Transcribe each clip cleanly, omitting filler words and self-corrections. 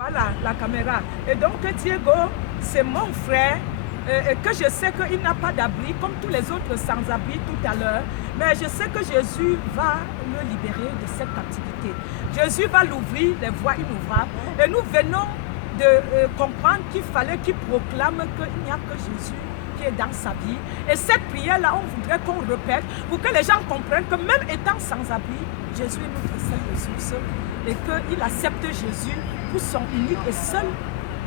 Voilà la caméra. Et donc Diego, c'est mon frère, que je sais qu'il n'a pas d'abri, comme tous les autres sans-abri tout à l'heure. Mais je sais que Jésus va le libérer de cette captivité. Jésus va l'ouvrir les voies inouvrables. Et nous venons de comprendre qu'il fallait qu'il proclame qu'il n'y a que Jésus qui est dans sa vie. Et cette prière-là, on voudrait qu'on répète pour que les gens comprennent que même étant sans-abri, Jésus est notre seule ressource et qu'il accepte Jésus pour son unique et seul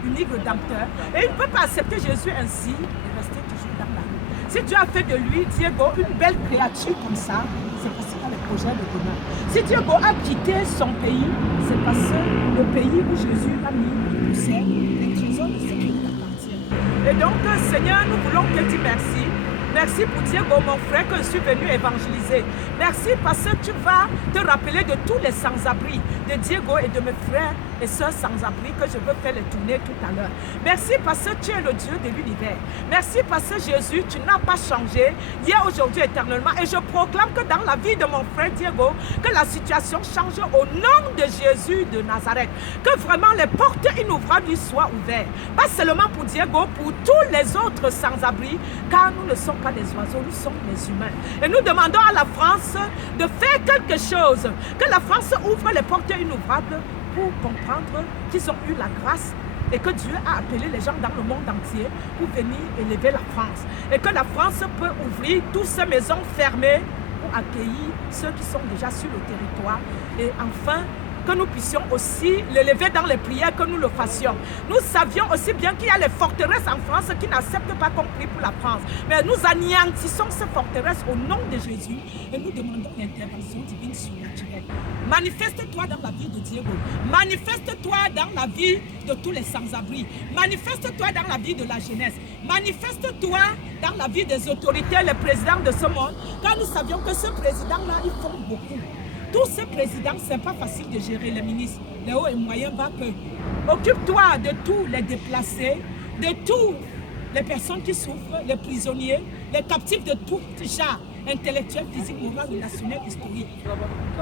unique rédempteur. Et il ne peut pas accepter Jésus ainsi et rester toujours dans la rue. Si Dieu a fait de lui, Diego, une belle créature comme ça, c'est parce qu'il a les projets de demain. Si Diego a quitté son pays, c'est parce que le pays où Jésus l'a mis, il possède les trésors de ce pays appartient. Et donc, Seigneur, nous voulons te dire merci. Merci pour Diego, mon frère, que je suis venu évangéliser. Merci parce que tu vas te rappeler de tous les sans-abri, de Diego et de mes frères et sœurs sans-abri que je veux faire les tourner tout à l'heure. Merci parce que tu es le Dieu de l'univers. Merci parce que Jésus, tu n'as pas changé hier, aujourd'hui, éternellement. Et je proclame que dans la vie de mon frère Diego, que la situation change au nom de Jésus de Nazareth. Que vraiment les portes innouvrables lui soient ouvertes. Pas seulement pour Diego, pour tous les autres sans-abri, car nous ne sommes pas des oiseaux, nous sommes des humains. Et nous demandons à la France de faire quelque chose. Que la France ouvre les portes innouvrables pour comprendre qu'ils ont eu la grâce et que Dieu a appelé les gens dans le monde entier pour venir élever la France. Et que la France peut ouvrir toutes ces maisons fermées pour accueillir ceux qui sont déjà sur le territoire. Et enfin, que nous puissions aussi l'élever dans les prières, que nous le fassions. Nous savions aussi bien qu'il y a les forteresses en France qui n'acceptent pas qu'on prie pour la France. Mais nous anéantissons ces forteresses au nom de Jésus et nous demandons l'intervention divine surnaturelle. Manifeste-toi dans la vie de Diego. Manifeste-toi dans la vie de tous les sans-abri. Manifeste-toi dans la vie de la jeunesse. Manifeste-toi dans la vie des autorités, les présidents de ce monde. Car nous savions que ce président-là, ils font beaucoup. Tous ces présidents, ce n'est pas facile de gérer les ministres, les hauts et moyens bas que. Occupe-toi de tous les déplacés, de tous les personnes qui souffrent, les prisonniers, les captifs de tout genre, intellectuel, physique, moral, relationnel, historique.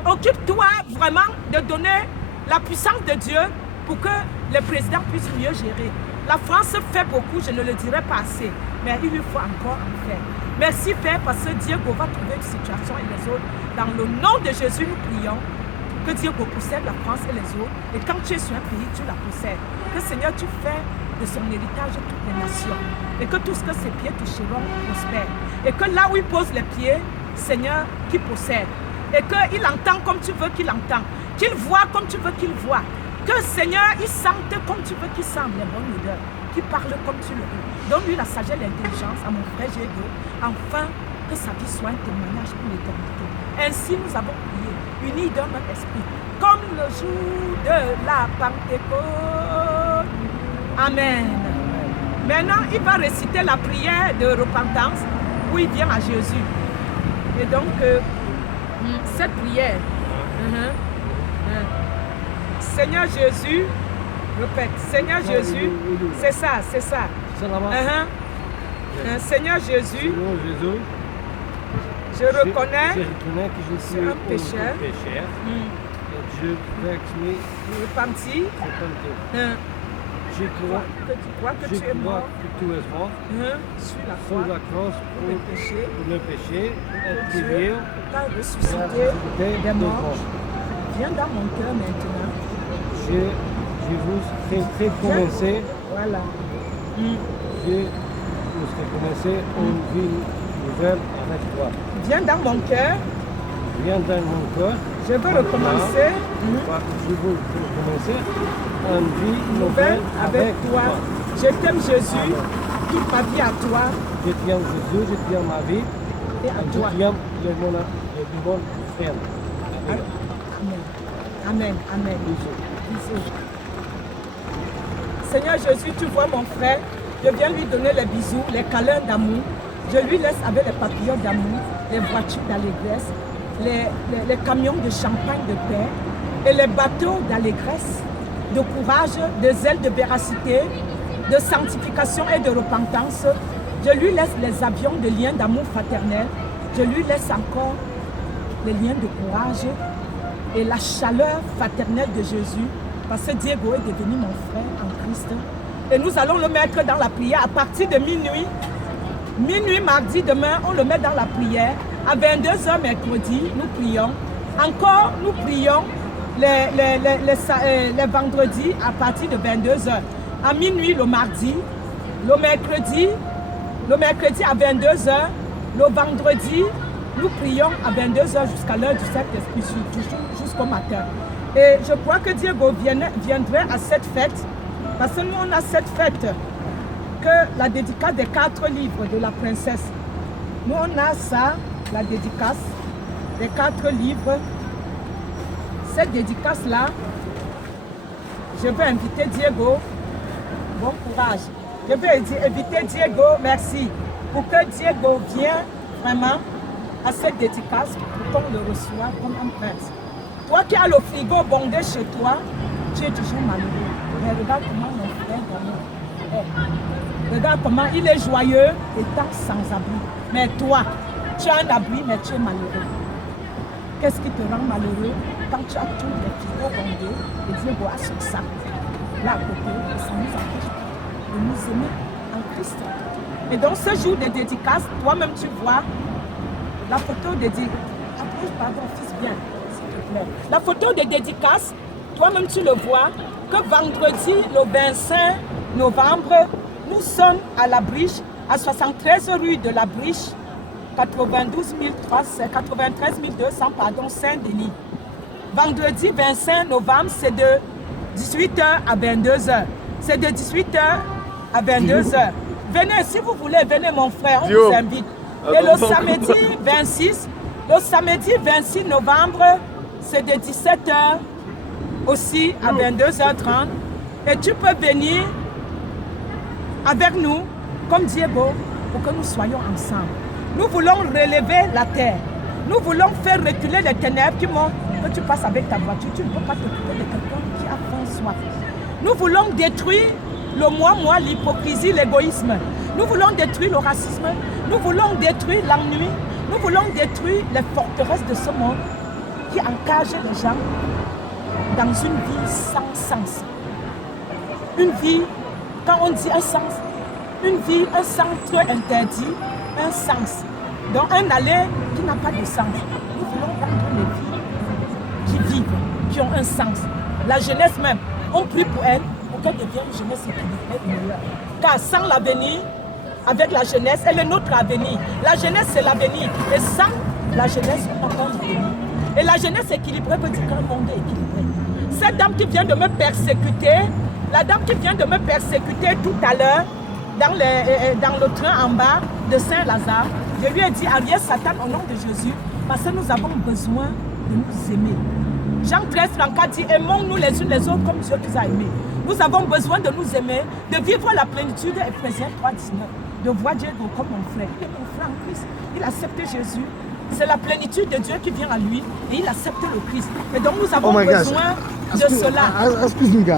Occupe-toi vraiment de donner la puissance de Dieu pour que les présidents puissent mieux gérer. La France fait beaucoup, je ne le dirai pas assez, mais il lui faut encore en faire. Merci Père parce que Diego va trouver une situation et les autres. Dans le nom de Jésus, nous prions que Diego possède la France et les autres. Et quand tu es sur un pays, tu la possèdes. Que Seigneur, tu fais de son héritage toutes les nations. Et que tout ce que ses pieds toucheront prospère. Et que là où il pose les pieds, Seigneur, qu'il possède. Et qu'il entend comme tu veux qu'il entend. Qu'il voit comme tu veux qu'il voit. Que Seigneur, il sente comme tu veux qu'il sente les bonnes odeurs. Qu'il parle comme tu le veux. Donne-lui la sagesse et l'intelligence à mon frère Diego. Enfin, que sa vie soit un témoignage pour l'éternité. Ainsi, nous avons prié, unis dans notre esprit, comme le jour de la Pentecôte. Amen. Maintenant, il va réciter la prière de repentance où il vient à Jésus. Et donc, cette prière, Seigneur Jésus, répète, Seigneur Jésus, c'est ça, c'est ça. Seigneur Jésus, je reconnais que je suis un pécheur. Et Dieu me Repenti. Je crois que tu es mort que tu es mort sur la croix pour le péché, être libéré, t'as ressuscité des morts. Viens dans mon cœur maintenant. Je vous ferai commencer. Voilà. Je vous ferai commencer une vie nouvelle avec toi. Viens dans mon cœur. Viens dans mon cœur. Je veux recommencer. Je veux recommencer une vie nouvelle avec toi. Je t'aime Jésus. Toute ma vie à toi. Je t'aime Jésus, je t'aime ma vie. Et à toi. Je t'aime les bons frères. Amen. Amen. Amen. Bisous. Seigneur Jésus, tu vois mon frère. Je viens lui donner les bisous, les câlins d'amour. Je lui laisse avec les papillons d'amour, les voitures d'allégresse, les camions de champagne de paix et les bateaux d'allégresse, de courage, de zèle, de véracité, de sanctification et de repentance. Je lui laisse les avions de liens d'amour fraternel. Je lui laisse encore les liens de courage et la chaleur fraternelle de Jésus Parce que Diego est devenu mon frère en Christ. Et nous allons le mettre dans la prière à partir de minuit. Minuit mardi, demain, on le met dans la prière. À 22h mercredi, nous prions. Encore, nous prions les vendredis à partir de 22h. À minuit le mardi, le mercredi à 22h, le vendredi, nous prions à 22h jusqu'à l'heure du Saint-Esprit, jusqu'au matin. Et je crois que Diego viendrait à cette fête, parce que nous on a cette fête, que la dédicace des 4 livres de la princesse. Nous on a ça, la dédicace des 4 livres. Cette dédicace-là, je vais inviter Diego. Bon courage. Je vais inviter Diego, merci, pour que Diego vienne vraiment à cette dédicace pour qu'on le reçoive comme un prince. Toi qui as le frigo bondé chez toi, tu es toujours malheureux. Mais regarde comment mon frère est. Regarde comment il est joyeux étant sans abri. Mais toi, tu as un abri, mais tu es malheureux. Qu'est-ce qui te rend malheureux quand tu as tous les frigos bondés et Diego a son sac là à côté et ça nous empêche de nous aimer en Christ. Et donc ce jour de dédicace, toi-même tu vois la photo de dédicace. Pardon, fils bien, s'il te plaît. La photo de dédicace, toi-même tu le vois, que vendredi, le 25 novembre, nous sommes à la Briche, à 73 rue de la Briche, 93 200, pardon, Saint-Denis. Vendredi 25 novembre, c'est de 18h à 22h. C'est de 18h à 22h. Venez, si vous voulez, venez mon frère, on vous invite. Et le samedi 26 novembre, c'est de 17h aussi à 22h30. Et tu peux venir avec nous, comme Diego, pour que nous soyons ensemble. Nous voulons relever la terre. Nous voulons faire reculer les ténèbres qui montrent que tu passes avec ta voiture. Tu ne peux pas t'occuper de quelqu'un qui a faim, soif. Nous voulons détruire le moi, l'hypocrisie, l'égoïsme. Nous voulons détruire le racisme. Nous voulons détruire l'ennui. Nous voulons détruire les forteresses de ce monde qui encagent les gens dans une vie sans sens. Une vie, quand on dit un sens, une vie, un centre interdit, un sens. Donc un aller qui n'a pas de sens. Nous voulons rendre les vies qui vivent, qui ont un sens. La jeunesse même, on prie pour elle, pour qu'elle devienne une jeunesse équilibrée et meilleure. Car sans l'avenir, avec la jeunesse, elle est notre avenir. La jeunesse, c'est l'avenir. Et sans la jeunesse, on n'a pas l'avenir. Et la jeunesse équilibrée veut dire qu'un monde est équilibré. Cette dame qui vient de me persécuter, la dame qui vient de me persécuter tout à l'heure, dans le train en bas de Saint-Lazare, je lui ai dit, arrière Satan au nom de Jésus, parce que nous avons besoin de nous aimer. Jean 13, 34 dit, aimons-nous les unes les autres comme Dieu nous a aimés. Nous avons besoin de nous aimer, de vivre la plénitude, Éphésiens 3, 19, de voir Dieu comme mon frère. Il est mon frère en Christ. Il accepte Jésus. C'est la plénitude de Dieu qui vient à lui et il accepte le Christ. Et donc nous avons besoin de cela.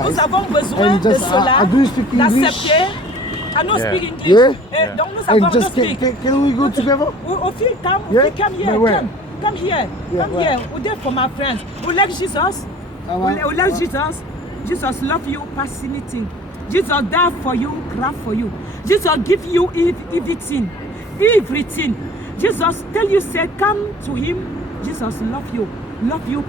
Nous avons besoin de cela, d'accepter. I don't speak English. Yeah? Donc nous avons just can we go together? Come here. We're there for my friends. We like Jesus. We like Jesus. Jesus love you, passionate. Jesus died for you, cry for you. Jesus give you everything. Jesus tell you, say, come to him. Jesus love you,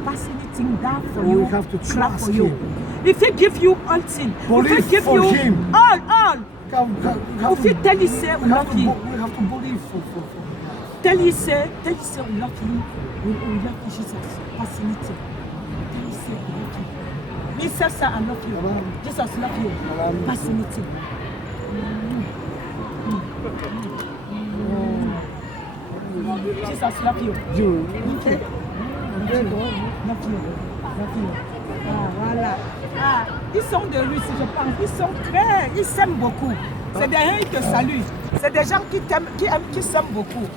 passionate, die for you, we have to cry trust for you. him. If he give you all things, if he give you him. all. If he tell you, say, we love you. We have to believe for Tell you, say, we love you. We love you, Jesus, passionate. Tell you, say, we love you. Me, sir, I love you. Jesus love you, passionate. Jesus love you. Love you. Ah, voilà. Ah, ils sont de Russie, je pense. Ils s'aiment beaucoup. C'est des gens qui te saluent. C'est des gens qui t'aiment, qui s'aiment beaucoup.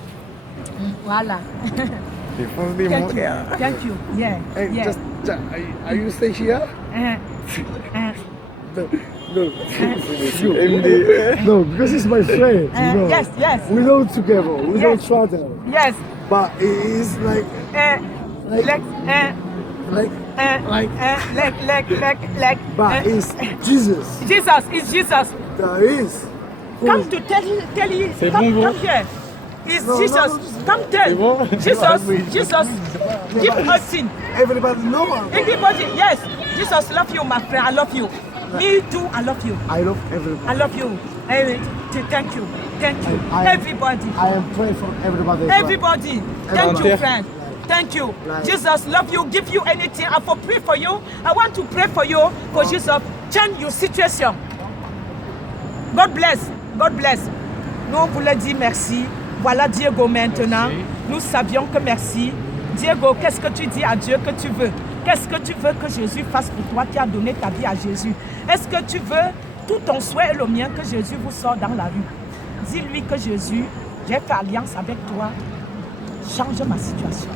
Voilà. Thank you. Yeah. Hey, yeah. Are you stay here? No, because he's my friend. You know. Yes. We know together. We know each other. Yes. But it is like Like. But it's Jesus. Jesus, it's Jesus. There is. Come to tell you. C'est Come, bon, come here. It's No, Jesus. no, no. Come tell. bon? Jesus. Give us sin. Everybody know him. Everybody, yes. Jesus love you, my friend. I love you. Me too, I love you. I love everybody. I love you. Thank you. Thank you. Everybody. I am praying for everybody. as well. Everybody. Thank you, Everybody. friend. Thank you. Like- Jesus love you, give you anything. I will pray for you. I want to pray for you. For Jesus, change your situation. God bless. God bless. Nous on voulait dire merci. Voilà Diego maintenant. Merci. Nous savions que merci. Diego, qu'est-ce que tu dis à Dieu que tu veux? Qu'est-ce que tu veux que Jésus fasse pour toi qui a donné ta vie à Jésus? Est-ce que tu veux tout ton souhait et le mien que Jésus vous sort dans la rue? Dis-lui que Jésus, j'ai fait alliance avec toi. Change ma situation.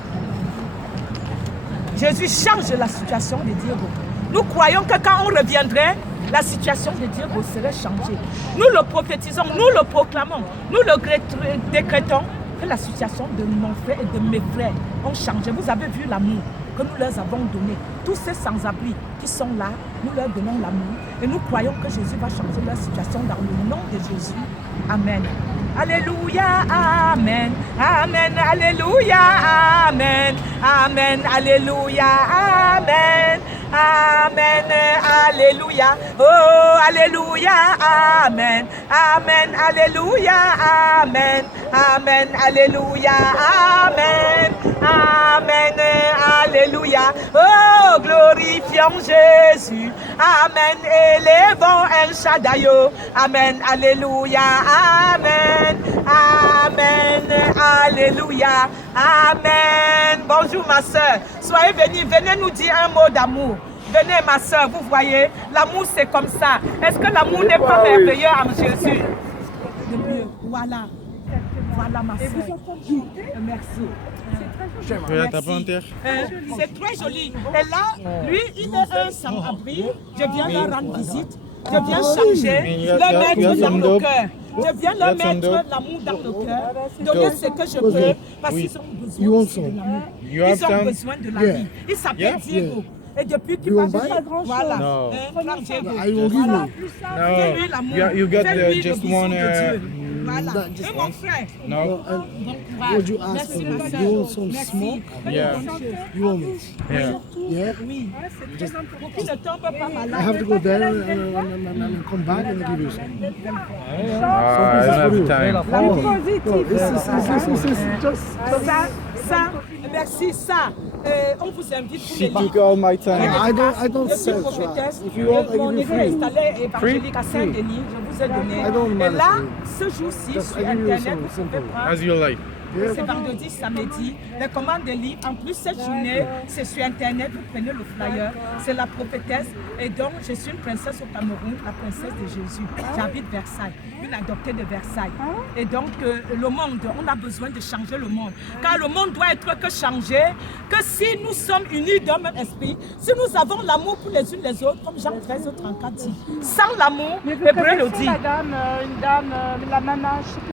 Jésus change la situation de Diego. Nous croyons que quand on reviendrait, la situation de Diego serait changée. Nous le prophétisons, nous le proclamons, nous le décrétons que la situation de mon frère et de mes frères ont changé. Vous avez vu l'amour que nous leur avons donné. Tous ces sans-abri qui sont là, nous leur donnons l'amour et nous croyons que Jésus va changer leur situation dans le nom de Jésus. Amen. Alléluia, Amen, Amen, Alléluia, Amen, Amen, Alléluia, Amen, Amen, Alléluia, oh, Alléluia, Amen, Amen, Alléluia, Amen, Amen, Alléluia, Amen, Amen, Alléluia, oh, glorifions Jésus, Amen, élevons El Shaddai, Amen, Alléluia, Amen, Amen, Alléluia, Amen. Bonjour ma soeur, soyez venus, venez nous dire un mot d'amour. Venez ma soeur, vous voyez, l'amour c'est comme ça. Est-ce que l'amour n'est pas merveilleux à Jésus? Voilà, voilà ma soeur. Merci. Regarde ta panthère. C'est très joli. Et là, lui, il est un sans-abri. Je viens leur rendre visite. Je viens changer, leur mettre dans le cœur. Je viens leur mettre l'amour dans le cœur. Donner ce que je peux. Parce qu'ils ont besoin de l'amour. Ils ont besoin de la vie. Il s'appelle Diego. Et depuis qu'il va faire grand chose. Voilà. No. Prends Diego. No, Fais-lui l'amour. you got Fais-lui le just bisou one. de Dieu. Voilà. Et mon frère. No. Bon courage. Would you ask Merci for ma me? soeur. You want some Merci. smoke? Yeah. You want me? Yeah. Yeah? Oui. Pour qu'il ne tombe pas I malade. have to go there and come back and give you some. I don't have time. No, this is just Ça, merci, ça. On vous invite pour She les livres. took all my time. I don't Je suis sell prophétesse. tracts. If you want, I Mon give you église free. est installée évangélique à Saint-Denis. Je vous ai donné. I don't Et mind là, it. ce jour-ci, Just sur I give you Internet, some vous pouvez simple. prendre. As you like. C'est vendredi, samedi, les commandes de livres. En plus, cette journée, c'est sur Internet, vous prenez le flyer. C'est la prophétesse. Et donc, je suis une princesse au Cameroun, la princesse de Jésus. J'habite Versailles, une adoptée de Versailles. Et donc, le monde, on a besoin de changer le monde. Car le monde doit être que changé, que si nous sommes unis d'un même esprit, si nous avons l'amour pour les unes les autres, comme Jean 13, 34 dit. Sans l'amour, Hébreu le dit. Une dame, la maman, je sais plus.